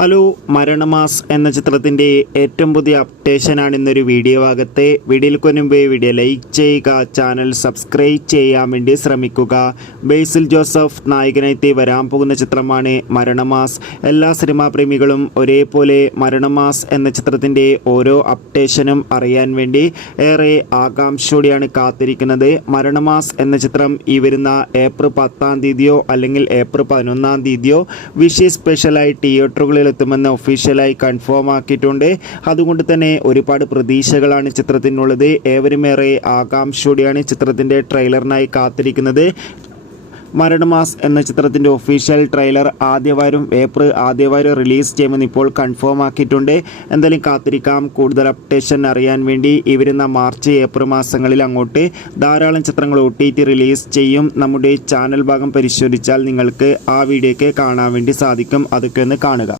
Hello, Maranamass എന്ന ചിത്രത്തിൻ്റെ ഏറ്റവും പുതിയ അപ്ഡേഷനാണ് ഇന്നൊരു വീഡിയോ ഭാഗത്തെ. വീഡിയോയ്ക്ക് മുൻപ് വീഡിയോ ലൈക്ക് ചെയ്യുക, ചാനൽ സബ്സ്ക്രൈബ് ചെയ്യാൻ വേണ്ടി ശ്രമിക്കുക. ബേസിൽ ജോസഫ് നായകനായി വരാൻ പോകുന്ന ചിത്രമാണ് മരണമാസ്. എല്ലാ സിനിമാ പ്രേമികളും ഒരേപോലെ മരണമാസ് എന്ന ചിത്രത്തിൻ്റെ ഓരോ അപ്ഡേഷനും അറിയാൻ വേണ്ടി ഏറെ ആകാംക്ഷയോടെയാണ് കാത്തിരിക്കുന്നത്. മരണമാസ് എന്ന ചിത്രം ഈ വരുന്ന ഏപ്രിൽ 10-ാം തീയതിയോ അല്ലെങ്കിൽ ഏപ്രിൽ 11-ാം തീയതിയോ വിഷു സ്പെഷ്യലായി തിയേറ്ററുകളിൽ എത്തുമെന്ന് ഒഫീഷ്യലായി കൺഫേം ആക്കിയിട്ടുണ്ട്. അതുകൊണ്ട് തന്നെ ഒരുപാട് പ്രതീക്ഷകളാണ് ചിത്രത്തിനുള്ളത്. ഏവരുമേറെ ആകാംക്ഷയോടെയാണ് ചിത്രത്തിൻ്റെ ട്രെയിലറിനായി കാത്തിരിക്കുന്നത്. മരണമാസ് എന്ന ചിത്രത്തിൻ്റെ ഒഫീഷ്യൽ ട്രെയിലർ ഏപ്രിൽ ആദ്യവാരം റിലീസ് ചെയ്യുമെന്ന് ഇപ്പോൾ കൺഫേം ആക്കിയിട്ടുണ്ട്. എന്തായാലും കാത്തിരിക്കാം. കൂടുതൽ അപ്ഡേഷൻ അറിയാൻ വേണ്ടി ഈ വരുന്ന മാർച്ച് ഏപ്രിൽ മാസങ്ങളിൽ അങ്ങോട്ട് ധാരാളം ചിത്രങ്ങൾ OTT റിലീസ് ചെയ്യും. നമ്മുടെ ചാനൽ ഭാഗം പരിശോധിച്ചാൽ നിങ്ങൾക്ക് ആ വീഡിയോയ്ക്ക് കാണാൻ വേണ്ടി സാധിക്കും. അതൊക്കെ ഒന്ന് കാണുക.